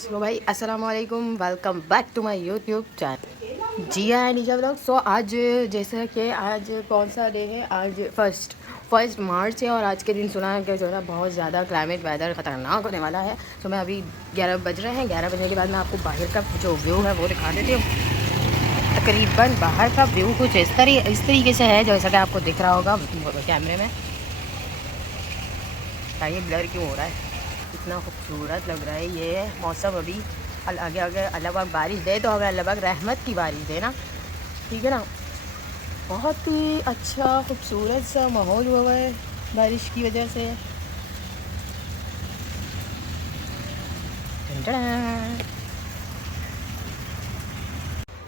सो भाई अस्सलाम वालेकुम, welcome back to my YouTube channel Jiya and Iza vlog. So आज जैसा कि आज कौन सा डे है, आज फर्स्ट मार्च है और आज के दिन सुना है कि जो है ना बहुत ज़्यादा क्लाइमेट वेदर ख़तरनाक होने वाला है। सो मैं अभी 11 बज रहे हैं, 11 बजने के बाद मैं आपको बाहर का जो व्यू है वो दिखा देती हूँ। तकरीबन बाहर का व्यू कुछ इस तरीके से है जैसा कि आपको दिख रहा होगा कैमरे में। ये ब्लर क्यों हो रहा है, इतना खूबसूरत लग रहा है ये मौसम। अभी आगे आगे अल्लाह पाक बारिश दे तो हमें अल्लाह पाक रहमत की बारिश दे ना, ठीक है ना। बहुत ही अच्छा खूबसूरत सा माहौल हुआ है बारिश की वजह से।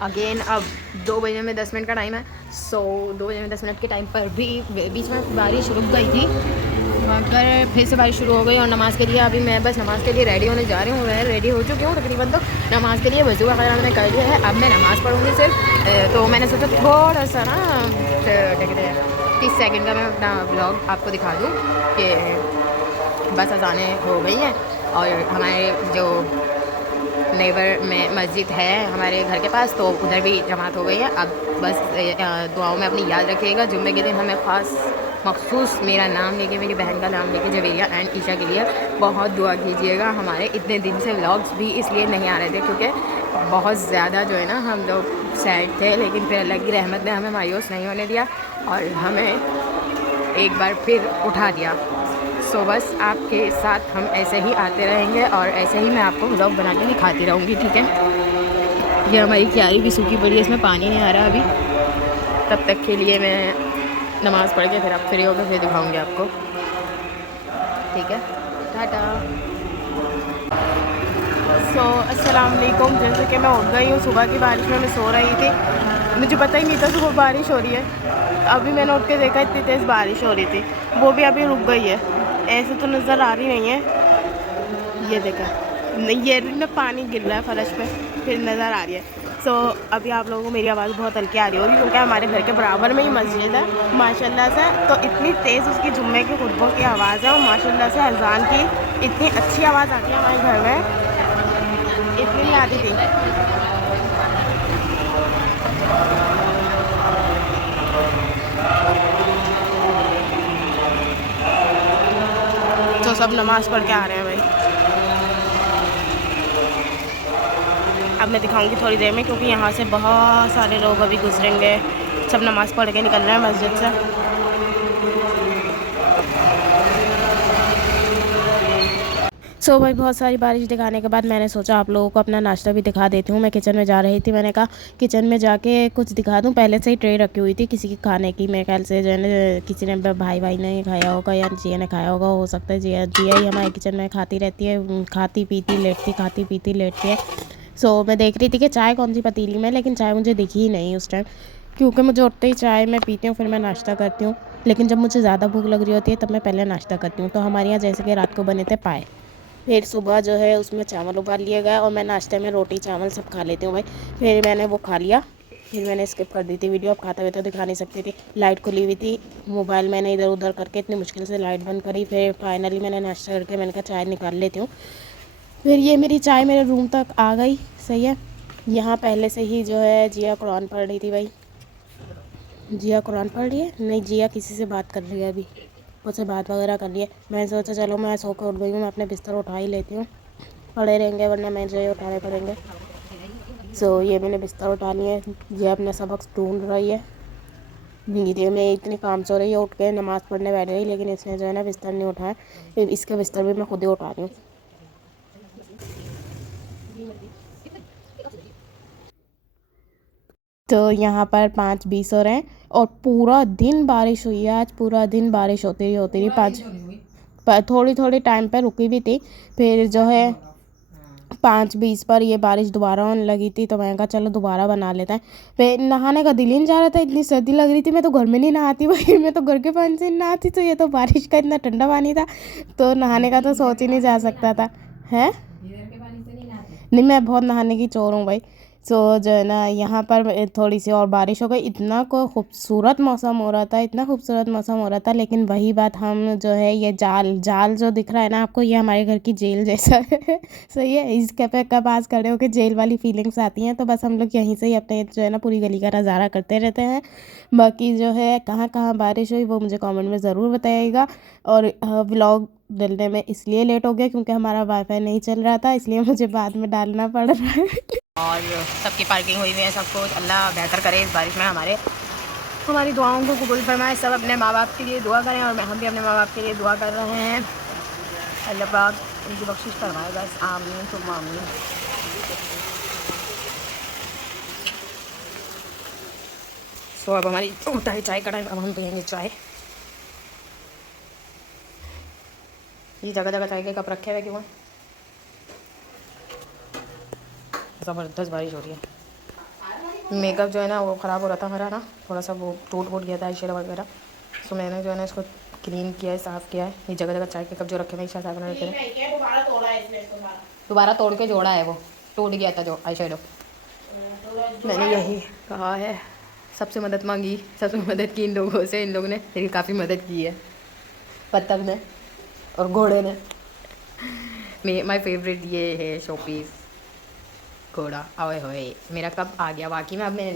अगेन अब 2 बजे में 10 मिनट का टाइम है। सो 2 बजे में 10 मिनट के टाइम पर भी बीच में बारिश रुक गई थी, मगर फिर से बारिश शुरू हो गई। और नमाज़ के लिए अभी मैं बस नमाज़ के लिए रेडी होने जा रही हूँ। मैं रेडी हो चुकी हूँ तकरीबन, तो नमाज़ के लिए वज़ू वगैरह मैंने कर लिया है। अब मैं नमाज़ पढ़ूँगी सिर्फ। तो मैंने सोचा थोड़ा सा ना क्या कहते हैं 30 सेकंड का मैं अपना ब्लॉग आपको दिखा दूँ कि बस अज़ानें हो गई हैं और हमारे जो नेबर में मस्जिद है हमारे घर के पास, तो उधर भी जमात हो गई है। अब बस दुआओं में अपनी याद रखिएगा। जुम्मे के दिन हमें ख़ास मखसूस मेरा नाम लेके, मेरी बहन का नाम लेके जवेरिया एंड ईशा के लिए बहुत दुआ कीजिएगा। हमारे इतने दिन से व्लॉग्स भी इसलिए नहीं आ रहे थे क्योंकि बहुत ज़्यादा जो है ना हम लोग सैड थे, लेकिन फिर अल्लाह की रहमत ने हमें मायूस नहीं होने दिया और हमें एक बार फिर उठा दिया। सो बस आपके साथ हम ऐसे ही आते रहेंगे और ऐसे ही मैं आपको व्लॉग बना के दिखाती रहूँगी, ठीक है। ये हमारी क्यारी भी सूखी पड़ी है, इसमें पानी नहीं आ रहा अभी। तब तक के लिए मैं नमाज़ पढ़ के फिर आप फ्री होकर फिर दिखाऊंगी आपको, ठीक है। टाटा। सो अस्सलाम वालेकुम। जैसे कि मैं उठ गई हूँ, सुबह की बारिश में मैं सो रही थी, मुझे पता ही नहीं था सुबह बारिश हो रही है। अभी मैंने उठ के देखा इतनी तेज़ बारिश हो रही थी, वो भी अभी रुक गई है। ऐसे तो नज़र आ रही नहीं है, ये देखा नहीं, ये ना पानी गिर रहा है फर्श पे, फिर नज़र आ रही है। सो अभी आप लोगों को मेरी आवाज़ बहुत हल्की आ रही होगी क्योंकि हमारे घर के बराबर में ही मस्जिद है माशाल्लाह से। तो इतनी तेज़ उसकी जुम्मे के खुतबों की आवाज़ है और माशाल्लाह से अज़ान की इतनी अच्छी आवाज़ आती है हमारे घर में, इतनी नहीं आती थी। तो सब नमाज़ पढ़ के आ रहे हैं भाई। अब मैं दिखाऊंगी थोड़ी देर में क्योंकि यहाँ से बहुत सारे लोग अभी गुजरेंगे, सब नमाज़ पढ़ के निकल रहे हैं मस्जिद से। सो भाई बहुत सारी बारिश दिखाने के बाद मैंने सोचा आप लोगों को अपना नाश्ता भी दिखा देती हूँ। मैं किचन में जा रही थी, मैंने कहा किचन में जाके कुछ दिखा दूँ। पहले से ही ट्रे रखी हुई थी किसी के खाने की, मेरे ख्याल से जो है ना किसी ने भाई ने खाया होगा या जिया ने खाया होगा, हो सकता है जिया ही हमारे किचन में खाती रहती है, खाती पीती लेटती, खाती पीती लेटती है। सो मैं देख रही थी कि चाय कौन सी पतीली में, लेकिन चाय मुझे दिखी ही नहीं उस टाइम, क्योंकि मुझे उठते ही चाय मैं पीती हूँ फिर मैं नाश्ता करती हूँ। लेकिन जब मुझे ज़्यादा भूख लग रही होती है तब मैं पहले नाश्ता करती हूँ। तो हमारे यहाँ जैसे कि रात को बने थे पाए, फिर सुबह जो है उसमें चावल उबाल लिया गया और मैं नाश्ते में रोटी चावल सब खा लेती हूँ भाई। फिर मैंने वो खा लिया, फिर मैंने स्किप कर दी थी वीडियो, अब खाते हुए तो दिखा नहीं सकती थी। लाइट खुली हुई थी, मोबाइल मैंने इधर उधर करके इतनी मुश्किल से लाइट बंद करी। फिर फाइनली मैंने नाश्ता करके मैंने कहा चाय निकाल लेती हूँ। फिर ये मेरी चाय मेरे रूम तक आ गई, सही है। यहाँ पहले से ही जो है जिया कुरान पढ़ रही थी भाई। जिया कुरान पढ़ रही है, नहीं जिया किसी से बात कर रही है, अभी मुझसे बात वगैरह कर लिए। मैंने सोचा चलो मैं सो कर उठ गई हूँ, मैं अपने बिस्तर उठा ही लेती हूँ, पड़े रहेंगे वरना मैं जो है उठाने पड़ेंगे। सो ये मैंने बिस्तर उठा लिया है। ये अपना सबक ढूंढ रही है, धीरे में इतनी काम सो रही है, उठ के नमाज़ पढ़ने बैठ गई, लेकिन इसने जो है ना बिस्तर नहीं उठाया। फिर इसके बिस्तर भी मैं खुद ही उठा रही हूँ। तो यहाँ पर 5:20 हो रहे हैं और पूरा दिन बारिश हुई है आज, पूरा दिन बारिश होती रही 5 थोड़ी थोड़ी टाइम पर रुकी भी थी। फिर जो है 5:20 पर ये बारिश दोबारा होने लगी थी, तो मैंने कहा चलो दोबारा बना लेते हैं। फिर नहाने का दिल ही नहीं जा रहा था, इतनी सर्दी लग रही थी। मैं तो घर में नहीं नहाती भाई, मैं तो घर के पानी से नहाती, तो ये तो बारिश का इतना ठंडा पानी था तो नहाने का तो सोच ही नहीं जा सकता था। है नहीं, मैं बहुत नहाने की चोर हूँ भाई। सो जो है ना यहाँ पर थोड़ी सी और बारिश हो गई। इतना को खूबसूरत मौसम हो रहा था, इतना खूबसूरत मौसम हो रहा था। लेकिन वही बात, हम जो है ये जाल जाल जो दिख रहा है ना आपको, ये हमारे घर की जेल जैसा है। सही है, इसके पे कब आज खड़े होकर जेल वाली फीलिंग्स आती हैं। तो बस हम लोग यहीं से ही अपने जो है ना पूरी गली का नज़ारा करते रहते हैं। बाकी जो है कहाँ कहाँ बारिश हुई वो मुझे कमेंट में ज़रूर बताइएगा। और व्लॉग डलने में इसलिए लेट हो गया क्योंकि हमारा वाईफाई नहीं चल रहा था, इसलिए मुझे बाद में डालना पड़ रहा है। और सबकी पार्किंग हुई हुई है, सब कुछ। अल्लाह बेहतर करे इस बारिश में हमारी दुआओं को कबूल फरमाए। सब अपने माँ बाप के लिए दुआ करें और हम भी अपने माँ बाप के लिए दुआ कर रहे हैं। अल्लाह पाक उनकी बख्शिश फरमाए, बस आमीन तुम आमीन। सो अब हमारी होता है चाय का टाइम, अब हम पियेंगे चाय। ये जगह जगह चाय के कप रखे हुए क्यों हैं? ज़बरदस्त बारिश हो रही है। मेकअप जो है ना वो ख़राब हो रहा था हमारा ना, थोड़ा सा वो टूट गया था, आई शेडो वगैरह। सो मैंने जो है ना इसको क्लीन किया है, साफ़ किया है। ये जगह जगह चाय के कप जो रखे हुए हैं साहब ने रखे हैं, दोबारा तोड़ के जोड़ा है, वो टूट गया था जो आई शेडो। मैंने यही कहा है, सबसे मदद मांगी, सबसे मदद की इन लोगों से। इन लोगों ने मेरी काफ़ी मदद की है, बत्तख ने और घोड़े ने। माई फेवरेट ये है शोपीस घोड़ा। ओए होए मेरा कब आ गया वाकई में, अब मैंने